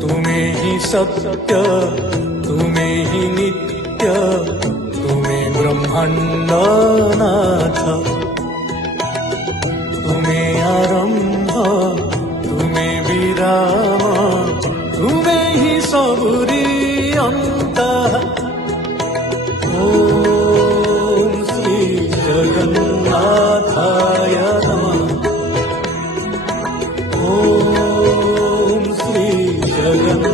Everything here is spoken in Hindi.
तुमे ही सत्य तुमे ही नित्य तुमे ब्रह्मांडनाथ तुमे आरंभ तुमे विराम तुमे ही सबुरी अंत ओम श्री जगन्नाथाय नमः ओम श्री जगन्नाथ